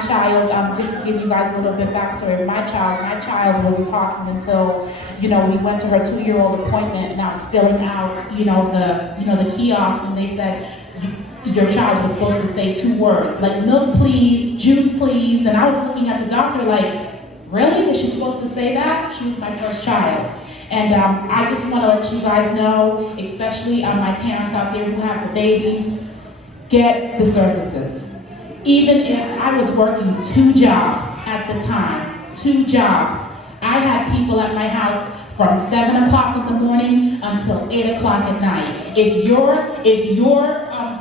Child, just to give you guys a little bit backstory, my child wasn't talking until, we went to her 2-year-old appointment, and I was filling out, the kiosk, and they said, your child was supposed to say 2 words, like milk please, juice please, and I was looking at the doctor like, really? Is she supposed to say that? She was my first child. And I just want to let you guys know, especially my parents out there who have the babies, get the services. Even if I was working 2 jobs at the time, 2 jobs, I had people at my house from 7 o'clock in the morning until 8 o'clock at night. If your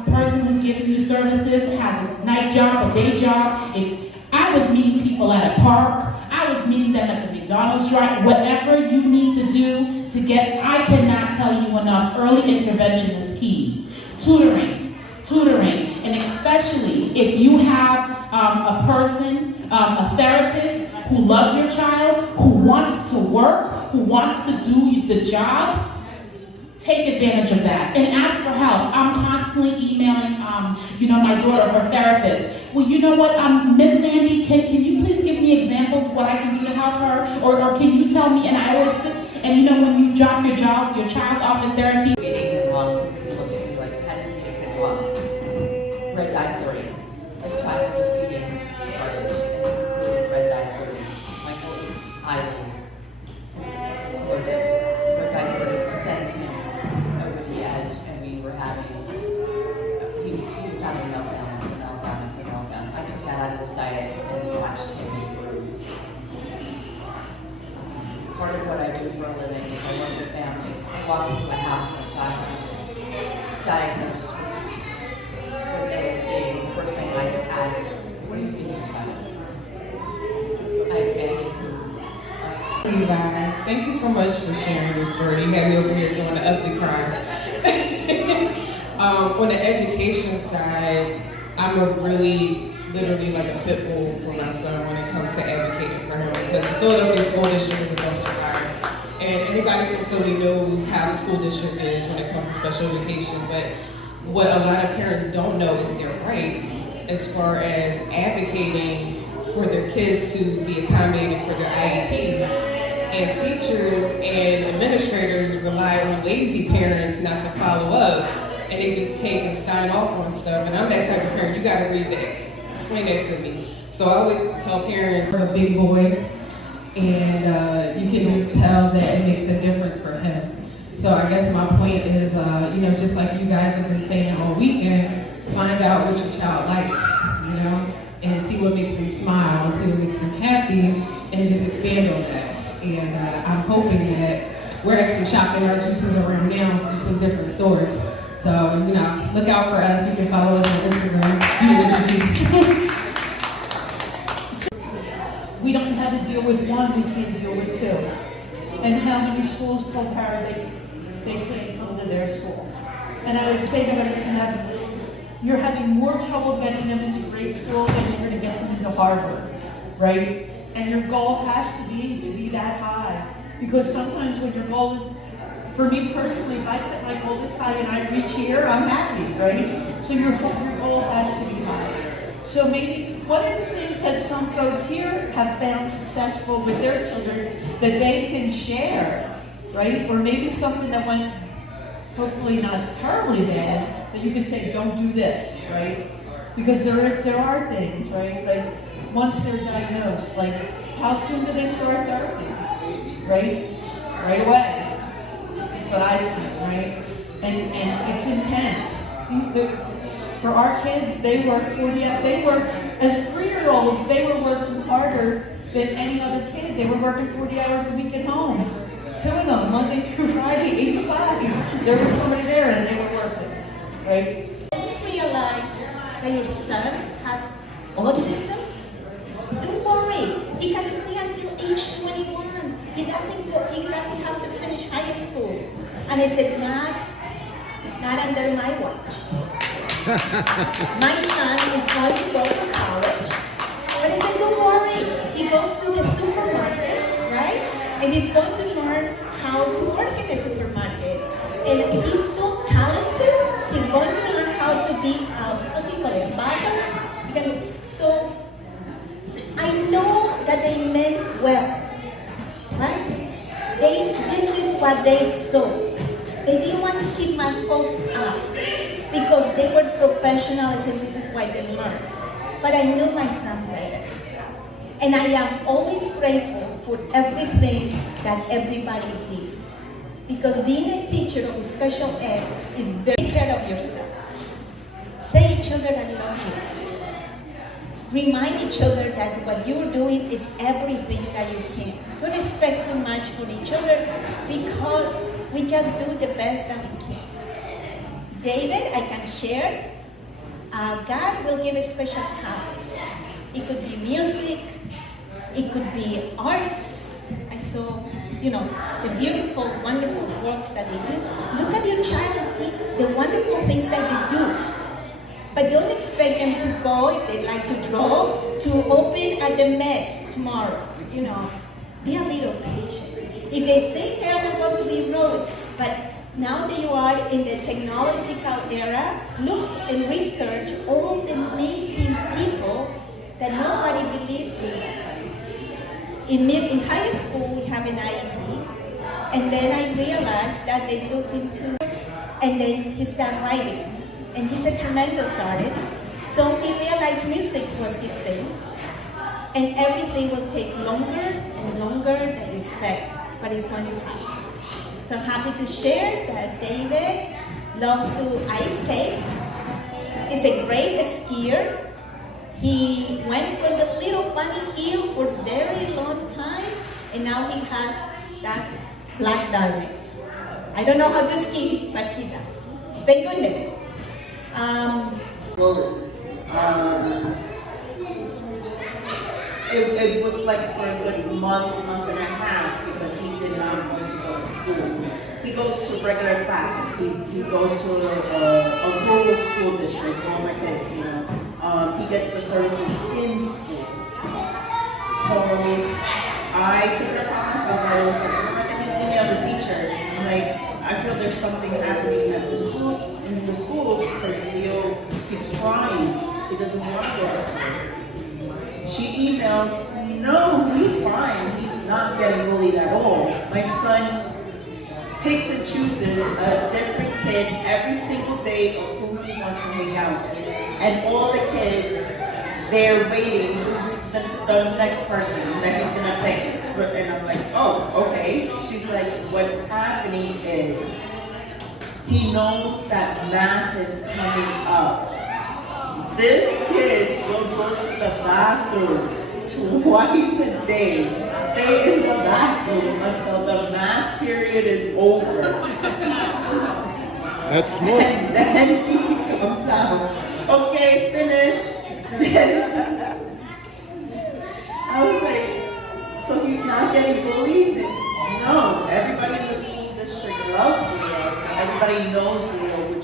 person who's giving you services has a night job, a day job, if I was meeting people at a park, I was meeting them at the McDonald's drive, whatever you need to do to get, I cannot tell you enough, early intervention is key. Tutoring, and especially if you have a person, a therapist who loves your child, who wants to work, who wants to do the job, take advantage of that and ask for help. I'm constantly emailing, my daughter, her therapist. Well, you know what, Miss Sandy, can you please give me examples of what I can do to help her? Or can you tell me? And I always sit, and when you drop your child off in therapy. Red dye 30. This child was eating garbage and red dye 30. Michael Island. Red dye 30 sent him over the edge, and we were having, he was having a meltdown after meltdown after meltdown. I took that out of his diet and watched him improve. Part of what I do for a living is I work with families. I walk into a house and a child is diagnosed with ASD. The first thing I ask, what are you feeding your child? I have families who Thank you so much for sharing your story. You had me over here doing the ugly cry. On the education side, I'm literally like a pit bull for my son when it comes to advocating for him, because the Philadelphia School District is a dumpster fire. And anybody from Philly knows how the school district is when it comes to special education, but what a lot of parents don't know is their rights as far as advocating for their kids to be accommodated for their IEPs. And teachers and administrators rely on lazy parents not to follow up, and they just take and sign off on stuff. And I'm that type of parent, you gotta read that, explain that to me. So I always tell parents, a big boy, and you can just tell that it makes a difference for him. So I guess my point is, just like you guys have been saying all weekend, find out what your child likes, and see what makes them smile, see what makes them happy, and just expand on that. And I'm hoping that we're actually shopping our juices around now in some different stores. So, look out for us. You can follow us on Instagram. We don't have to deal with one, we can't deal with 2. And how many schools told Para they can't come to their school? And I would say that you're having more trouble getting them into grade school than you're going to get them into Harvard, right? And your goal has to be that high. Because sometimes when your goal is, for me personally, if I set my goal this high and I reach here, I'm happy, right? So your goal has to be high. So maybe what are the things that some folks here have found successful with their children that they can share, right? Or maybe something that went hopefully not terribly bad, that you can say, don't do this, right? Because there are things, right? Like once they're diagnosed, like how soon do they start therapy, right? Right away. That's what I've seen, right? And it's intense. For our kids, they work as 3-year-olds, they were working harder than any other kid. They were working 40 hours a week at home. 2 of them, Monday through Friday, 8 to 5. There was somebody there and they were working, right? Realize that your son has autism. Don't worry, he can stay until age 21. He doesn't have to finish high school. And I said, not under my watch. My son is going to go to college. But I said, don't worry, he goes to the supermarket, right? And he's going to learn how to work in the supermarket. And he's so talented, he's going to learn how to be, what do you call it, butter? So but they meant well, right? This is what they saw. They didn't want to keep my hopes up because they were professionals and this is why they learned. But I knew my son better. And I am always grateful for everything that everybody did. Because being a teacher of special ed is very take care of yourself. Say each other I love you. Remind each other that what you're doing is everything that you can. Don't expect too much for each other because we just do the best that we can. David, I can share, God will give a special talent. It could be music, it could be arts. I saw, the beautiful, wonderful works that they do. Look at your child and see the wonderful things that they do. But don't expect them to go, if they like to draw, to open at the Met tomorrow. Be a little patient. If they say they're not going to be rolling, but now that you are in the technological era, look and research all the amazing people that nobody believed in. In high school, we have an IEP, and then I realized that they look into, and then he started writing. And he's a tremendous artist. So we realized music was his thing. And everything will take longer and longer than you expect, but it's going to happen. So I'm happy to share that David loves to ice skate. He's a great skier. He went from the little bunny hill for a very long time, and now he has that black diamonds. I don't know how to ski, but he does. Thank goodness. It was like for a good month and a half because he did not want to go to school. He goes to regular classes. He goes to a rural school district, all my kids, he gets the services in school. So I took it upon myself that I was like, let me email the teacher. I'm like, I feel there's something happening at the school because Leo keeps crying. He doesn't want to go to school. She emails, no, he's fine. He's not getting bullied at all. My son picks and chooses a different kid every single day of who he wants to hang out with. And all the kids, they're waiting who's the next person that he's going to pick. And I'm like, oh, okay. She's like, what's happening is he knows that math is coming up. This kid will go to the bathroom twice a day, stay in the bathroom until the math period is over. That's smart. And then he comes out, okay, finish. I was like, so he's not getting bullied? No, everybody in the school district loves Leo. Everybody knows Leo, which